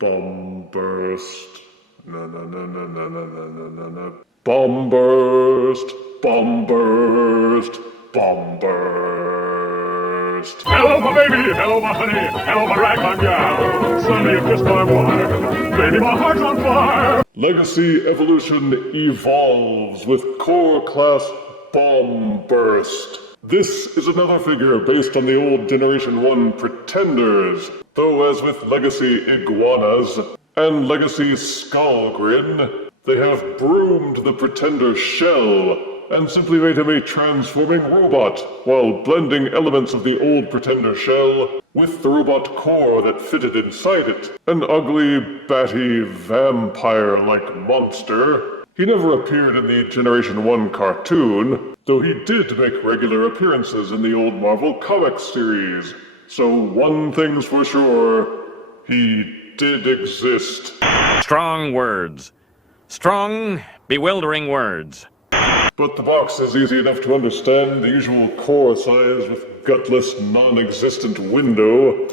Bomb burst. Na na na na na na na na na na. Bomb burst. Bomb burst. Bomb burst. Hello, my baby. Hello, my honey. Hello, my ragtime gal. Suddenly you kissed my wife. Baby, my heart's on fire. Legacy Evolution evolves with Core Class Bomb Burst. This is another figure based on the old Generation 1 Pretenders, though as with Legacy Iguanas and Legacy Skullgrin, they have broomed the Pretender shell and simply made him a transforming robot, while blending elements of the old Pretender shell with the robot core that fitted inside it. An ugly, batty, vampire-like monster. He never appeared in the Generation 1 cartoon, though he did make regular appearances in the old Marvel Comics series. So one thing's for sure, he did exist. Strong words. Strong, bewildering words. But the box is easy enough to understand, the usual core size with gutless, non-existent window,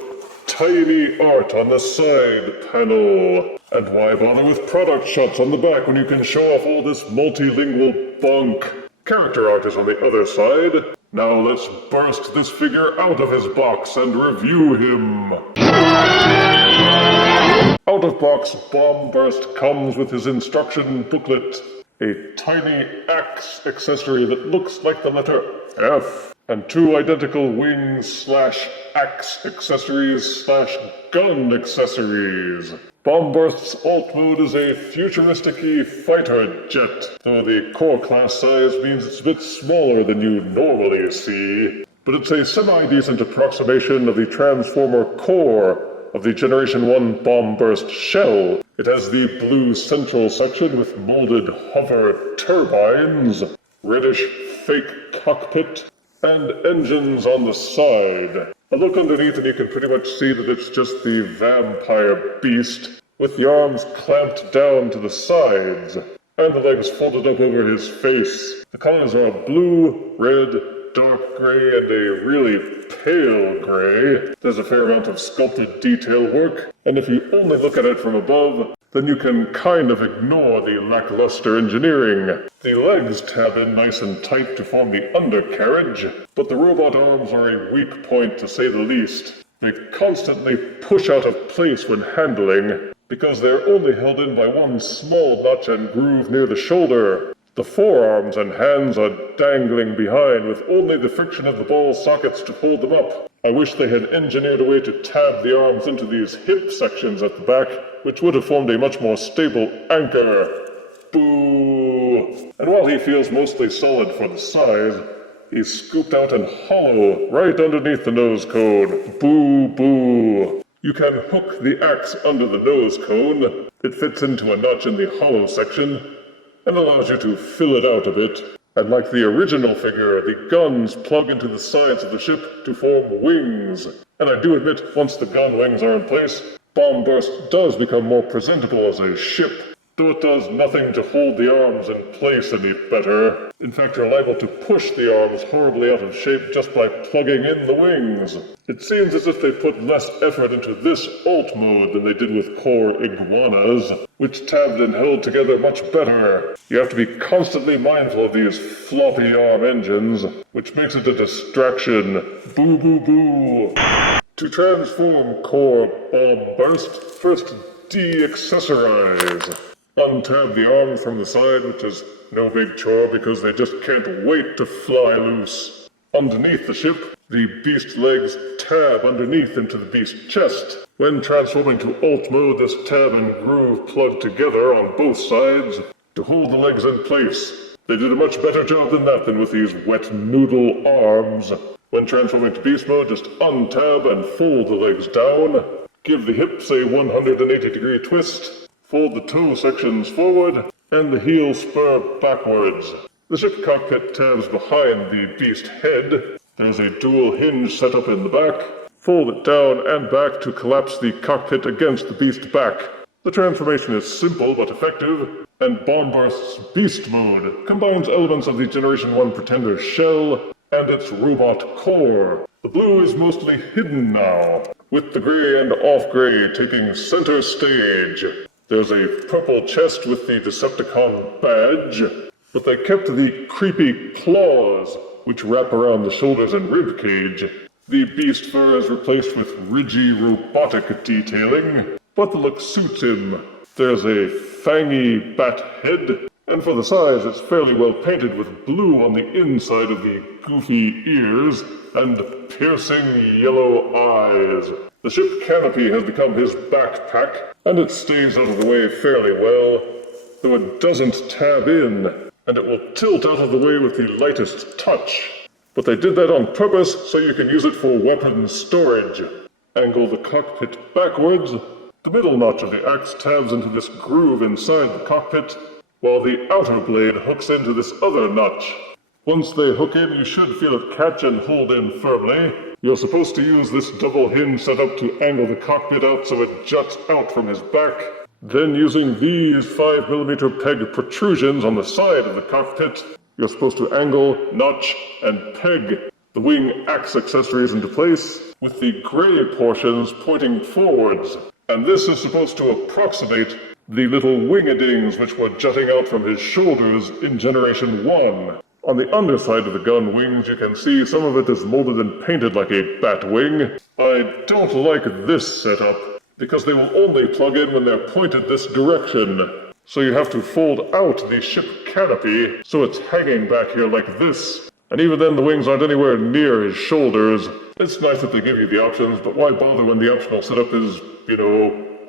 tiny art on the side panel. And why bother with product shots on the back when you can show off all this multilingual bunk? Character art is on the other side. Now let's burst this figure out of his box and review him. Out-of-box Bomb Burst comes with his instruction booklet. A tiny axe accessory that looks like the letter F, and two identical wings/axe accessories/gun accessories. Bomb Burst's alt mode is a futuristic-y fighter jet, though the core class size means it's a bit smaller than you normally see. But it's a semi-decent approximation of the Transformer core of the Generation 1 Bomb Burst shell. It has the blue central section with molded hover turbines, reddish fake cockpit, and engines on the side. A look underneath and you can pretty much see that it's just the vampire beast, with the arms clamped down to the sides, and the legs folded up over his face. The colors are blue, red, dark gray, and a really pale gray. There's a fair amount of sculpted detail work, and if you only look at it from above, then you can kind of ignore the lackluster engineering. The legs tab in nice and tight to form the undercarriage, but the robot arms are a weak point to say the least. They constantly push out of place when handling, because they're only held in by one small notch and groove near the shoulder. The forearms and hands are dangling behind with only the friction of the ball sockets to hold them up. I wish they had engineered a way to tab the arms into these hip sections at the back, which would have formed a much more stable anchor. Boo! And while he feels mostly solid for the size, he's scooped out and hollow right underneath the nose cone. Boo, boo. You can hook the axe under the nose cone. It fits into a notch in the hollow section and allows you to fill it out a bit. And like the original figure, the guns plug into the sides of the ship to form wings. And I do admit, once the gun wings are in place, Bomb Burst does become more presentable as a ship, though it does nothing to hold the arms in place any better. In fact, you're liable to push the arms horribly out of shape just by plugging in the wings. It seems as if they put less effort into this alt mode than they did with Core Iguanas, which tabbed and held together much better. You have to be constantly mindful of these floppy arm engines, which makes it a distraction. Boo boo boo. To transform Core Bomb Burst, first de-accessorize. Untab the arms from the side, which is no big chore because they just can't wait to fly loose. Underneath the ship, the beast legs tab underneath into the beast chest. When transforming to alt mode, this tab and groove plug together on both sides to hold the legs in place. They did a much better job than with these wet noodle arms. When transforming to beast mode, just untab and fold the legs down. Give the hips a 180-degree twist. Fold the toe sections forward, and the heel spur backwards. The ship cockpit tabs behind the beast head. There's a dual hinge set up in the back. Fold it down and back to collapse the cockpit against the beast back. The transformation is simple but effective, and Bomb Burst's Beast Mode combines elements of the Generation 1 Pretender shell and its robot core. The blue is mostly hidden now, with the gray and off-gray taking center stage. There's a purple chest with the Decepticon badge, but they kept the creepy claws, which wrap around the shoulders and rib cage. The beast fur is replaced with ridgy robotic detailing, but the look suits him. There's a fangy bat head, and for the size it's fairly well painted with blue on the inside of the goofy ears and piercing yellow eyes. The ship canopy has become his backpack, and it stays out of the way fairly well, though it doesn't tab in, and it will tilt out of the way with the lightest touch. But they did that on purpose so you can use it for weapons storage. Angle the cockpit backwards. The middle notch of the axe tabs into this groove inside the cockpit, while the outer blade hooks into this other notch. Once they hook in, you should feel it catch and hold in firmly. You're supposed to use this double hinge setup to angle the cockpit out so it juts out from his back. Then using these 5mm peg protrusions on the side of the cockpit, you're supposed to angle, notch, and peg the wing axe accessories into place, with the gray portions pointing forwards. And this is supposed to approximate the little wing-a-dings which were jutting out from his shoulders in Generation 1. On the underside of the gun wings, you can see some of it is molded and painted like a bat wing. I don't like this setup, because they will only plug in when they're pointed this direction. So you have to fold out the ship canopy so it's hanging back here like this. And even then the wings aren't anywhere near his shoulders. It's nice that they give you the options, but why bother when the optional setup is,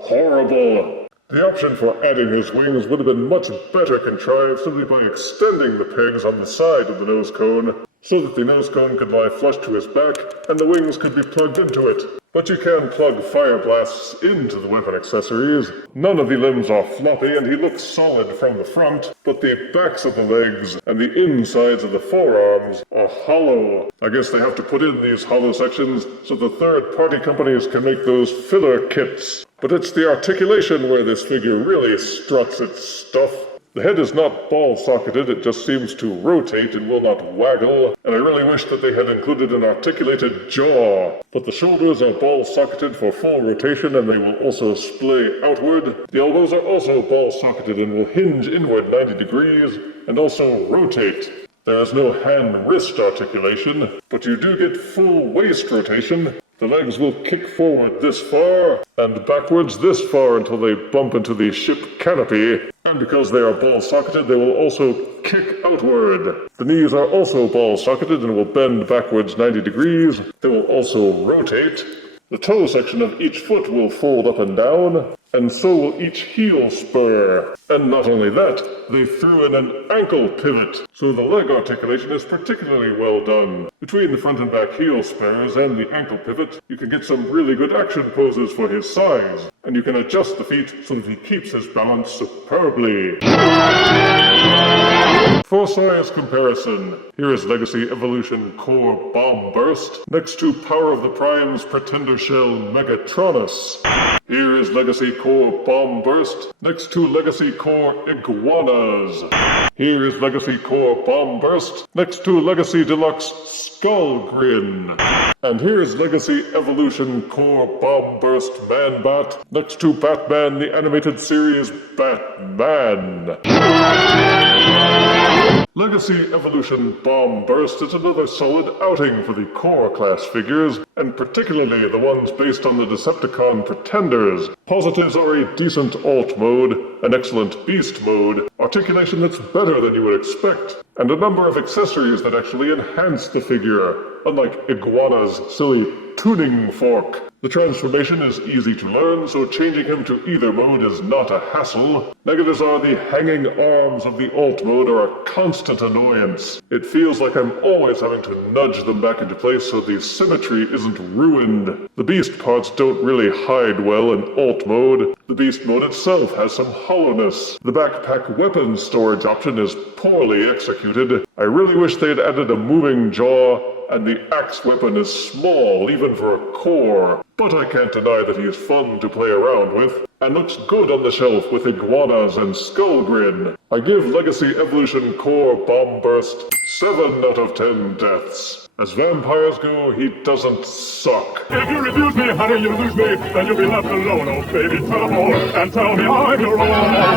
horrible? The option for adding his wings would have been much better contrived simply by extending the pegs on the side of the nose cone, so that the nose cone could lie flush to his back and the wings could be plugged into it. But you can plug fire blasts into the weapon accessories. None of the limbs are floppy and he looks solid from the front, but the backs of the legs and the insides of the forearms are hollow. I guess they have to put in these hollow sections so the third-party companies can make those filler kits. But it's the articulation where this figure really struts its stuff. The head is not ball-socketed, it just seems to rotate and will not waggle, and I really wish that they had included an articulated jaw. But the shoulders are ball-socketed for full rotation and they will also splay outward. The elbows are also ball-socketed and will hinge inward 90 degrees and also rotate. There is no hand-wrist articulation, but you do get full waist rotation. The legs will kick forward this far and backwards this far until they bump into the ship canopy, and because they are ball-socketed, they will also kick outward. The knees are also ball-socketed and will bend backwards 90 degrees. They will also rotate. The toe section of each foot will fold up and down, and so will each heel spur. And not only that, they threw in an ankle pivot, so the leg articulation is particularly well done. Between the front and back heel spurs and the ankle pivot, you can get some really good action poses for his size, and you can adjust the feet so that he keeps his balance superbly. For size comparison, here is Legacy Evolution Core Bomb Burst next to Power of the Prime's Pretender Shell Megatronus. Here is Legacy Core Bomb Burst next to Legacy Core Iguanas. Here is Legacy Core Bomb Burst next to Legacy Deluxe Skullgrin. And here is Legacy Evolution Core Bomb Burst Man-Bat next to Batman the Animated Series Batman. Legacy Evolution Bomb Burst is another solid outing for the core class figures, and particularly the ones based on the Decepticon Pretenders. Positives are a decent alt mode, an excellent beast mode, articulation that's better than you would expect, and a number of accessories that actually enhance the figure, unlike Iguana's silly tuning fork. The transformation is easy to learn, so changing him to either mode is not a hassle. Negatives are the hanging arms of the alt mode are a constant annoyance. It feels like I'm always having to nudge them back into place so the symmetry isn't ruined. The beast parts don't really hide well in alt mode. The beast mode itself has some hollowness. The backpack weapons storage option is poorly executed. I really wish they'd added a moving jaw, and the axe weapon is small, even for a core. But I can't deny that he is fun to play around with, and looks good on the shelf with Iguanas and Skullgrin. I give Legacy Evolution Core Bomb Burst 7 out of 10 deaths. As vampires go, he doesn't suck. If you refuse me, honey, you lose me. Then you'll be left alone, oh baby. Tell them all and tell me I'm your own.